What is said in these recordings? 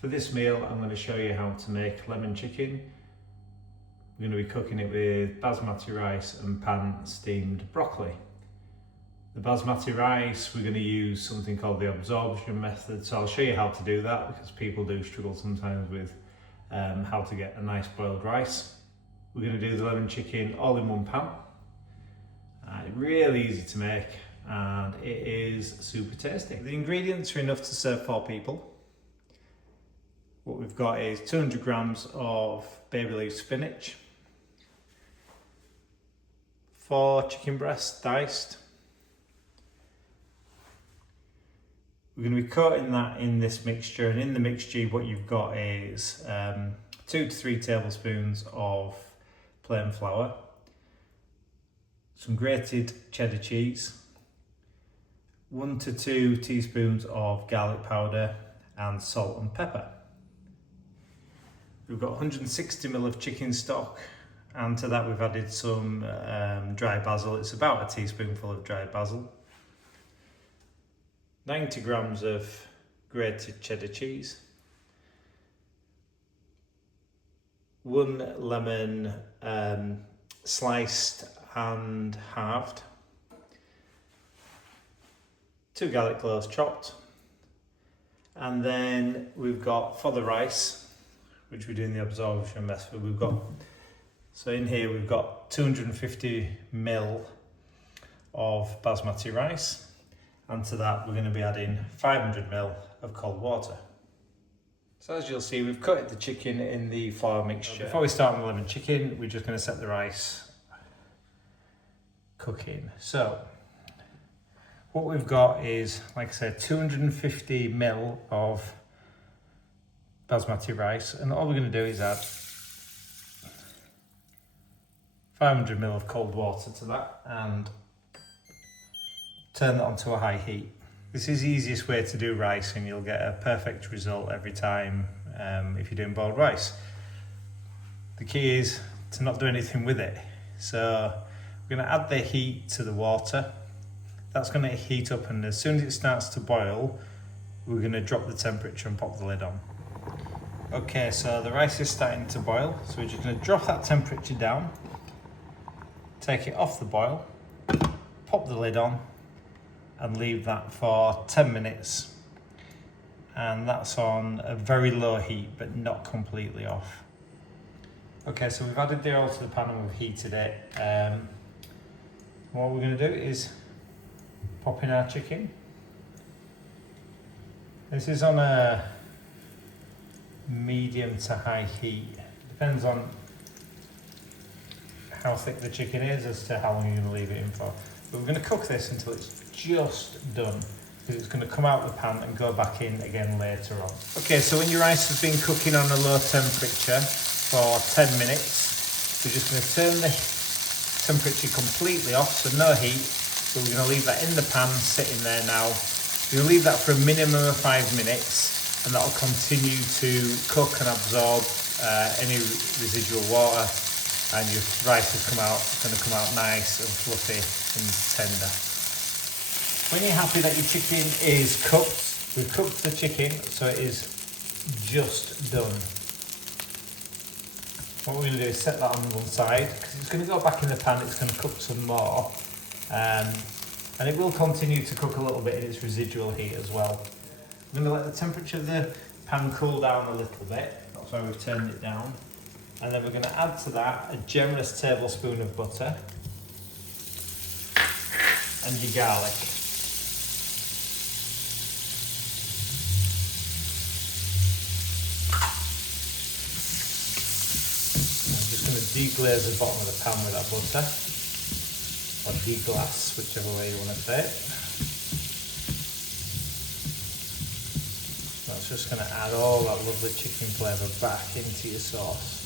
For this meal, I'm going to show you how to make lemon chicken. We're going to be cooking it with basmati rice and pan steamed broccoli. The basmati rice, we're going to use something called the absorption method, so I'll show you how to do that because people do struggle sometimes with how to get a nice boiled rice. We're going to do the lemon chicken all in one pan. Really easy to make and it is super tasty. The ingredients are enough to serve 4 people. What we've got is 200 grams of baby leaf spinach, 4 chicken breasts diced. We're going to be coating that in this mixture, and in the mixture what you've got is 2 to 3 tablespoons of plain flour, some grated cheddar cheese, 1 to 2 teaspoons of garlic powder and salt and pepper. We've got 160 ml of chicken stock, and to that we've added some dry basil. It's about a teaspoonful of dry basil. 90 grams of grated cheddar cheese. 1 lemon sliced and halved. 2 garlic cloves chopped. And then we've got, for the rice, which we do in the absorption method, we've got, so in here we've got 250 ml of basmati rice, and to that we're going to be adding 500 ml of cold water. So as you'll see, we've coated the chicken in the flour mixture. Before we start on the lemon chicken, we're just going to set the rice cooking. So what we've got is, like I said, 250 ml of basmati rice, and all we're going to do is add 500 ml of cold water to that and turn that onto a high heat. This is the easiest way to do rice, and you'll get a perfect result every time if you're doing boiled rice. The key is to not do anything with it. So we're going to add the heat to the water. That's going to heat up, and as soon as it starts to boil, we're going to drop the temperature and pop the lid on. Okay, so the rice is starting to boil, so we're just going to drop that temperature down, take it off the boil, pop the lid on, and leave that for 10 minutes. And that's on a very low heat, but not completely off. Okay, so we've added the oil to the pan and we've heated it. What we're going to do is pop in our chicken. This is on a medium to high heat. Depends on how thick the chicken is as to how long you're going to leave it in for. But we're going to cook this until it's just done, because it's going to come out of the pan and go back in again later on. Okay, so when your rice has been cooking on a low temperature for 10 minutes, we're just going to turn the temperature completely off, so no heat. So we're going to leave that in the pan sitting there now. We're going to leave that for a minimum of 5 minutes, and that'll continue to cook and absorb any residual water, and your rice is going to come out nice and fluffy and tender. When you're happy that your chicken is cooked, we've cooked the chicken so it is just done. What we're going to do is set that on one side, because it's going to go back in the pan, it's going to cook some more, and it will continue to cook a little bit in its residual heat as well. We're going to let the temperature of the pan cool down a little bit, that's why we've turned it down. And then we're going to add to that a generous tablespoon of butter and your garlic. I'm just going to deglaze the bottom of the pan with that butter, or deglass, whichever way you want to say it. That's just going to add all that lovely chicken flavour back into your sauce.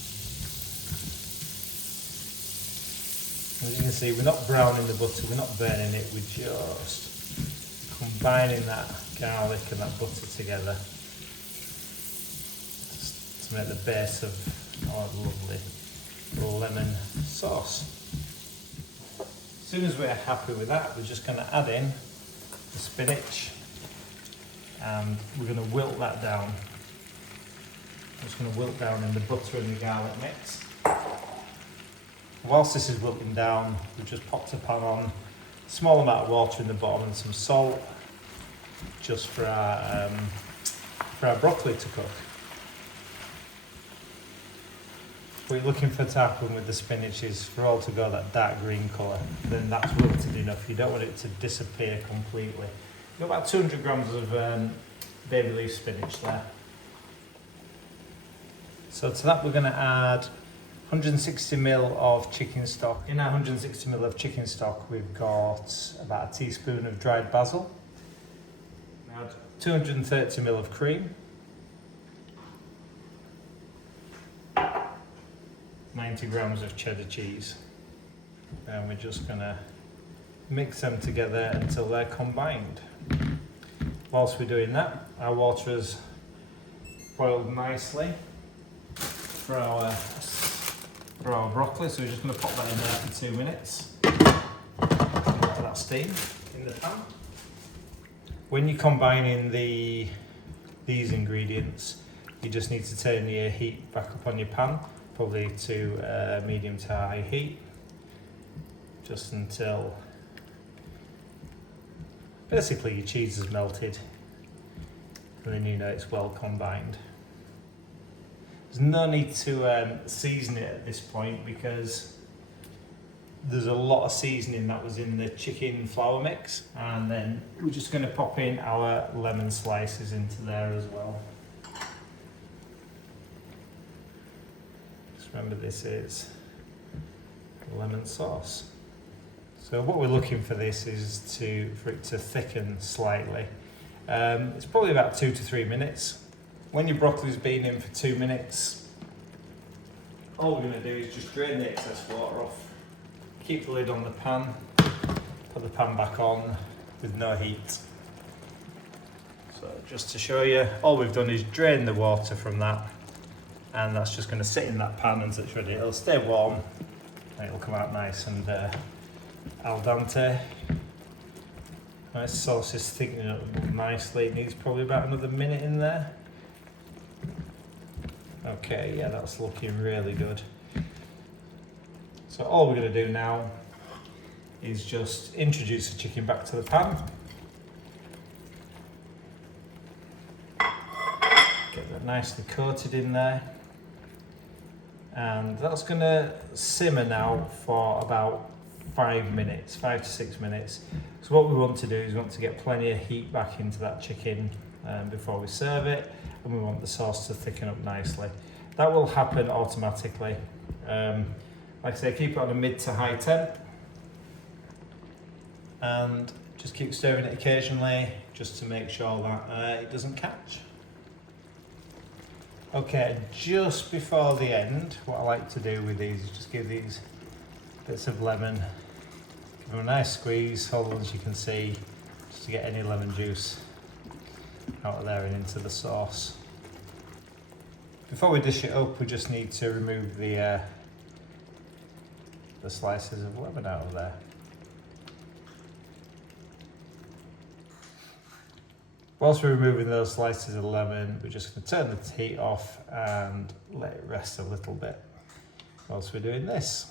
As you can see, we're not browning the butter, we're not burning it, we're just combining that garlic and that butter together just to make the base of our lovely lemon sauce. As soon as we're happy with that, we're just going to add in the spinach and we're going to wilt that down. just going to wilt down in the butter and the garlic mix. Whilst this is wilting down, we've just popped a pan on, a small amount of water in the bottom and some salt, just for our broccoli to cook. What you're looking for to happen with the spinach is for all to go that dark green colour, then that's wilted enough. You don't want it to disappear completely. You've got about 200 grams of baby leaf spinach there. So to that we're going to add 160 ml of chicken stock. In our 160 ml of chicken stock we've got about a teaspoon of dried basil. Add 230 ml of cream. 90 grams of cheddar cheese. And we're just going to mix them together until they're combined. Whilst we're doing that, our water has boiled nicely for our broccoli, so we're just going to pop that in there for 2 minutes. Let that steam in the pan. When you're combining these ingredients, you just need to turn your heat back up on your pan, probably to medium to high heat, just until basically your cheese is melted, and then you know it's well combined. There's no need to season it at this point because there's a lot of seasoning that was in the chicken flour mix, and then we're just going to pop in our lemon slices into there as well. Just remember, this is lemon sauce. So what we're looking for this is for it to thicken slightly. It's probably about 2 to 3 minutes. When your broccoli's been in for 2 minutes, all we're going to do is just drain the excess water off, keep the lid on the pan, put the pan back on with no heat. So just to show you, all we've done is drain the water from that, and that's just going to sit in that pan until it's ready. It'll stay warm and it'll come out nice and al dente. Nice, sauce is thickening up nicely. It needs probably about another minute in there. Okay, yeah, that's looking really good. So all we're going to do now is just introduce the chicken back to the pan. Get that nicely coated in there. And that's going to simmer now for about 5 minutes, 5 to 6 minutes. So what we want to do is we want to get plenty of heat back into that chicken before we serve it, and we want the sauce to thicken up nicely. That will happen automatically. Like I say, keep it on a mid to high temp, and just keep stirring it occasionally just to make sure that it doesn't catch. Okay, just before the end, what I like to do with these is just give these bits of lemon, give them a nice squeeze, hold on, as you can see, just to get any lemon juice out of there and into the sauce. Before we dish it up, we just need to remove the slices of lemon out of there. Whilst we're removing those slices of lemon, we're just going to turn the heat off and let it rest a little bit whilst we're doing this.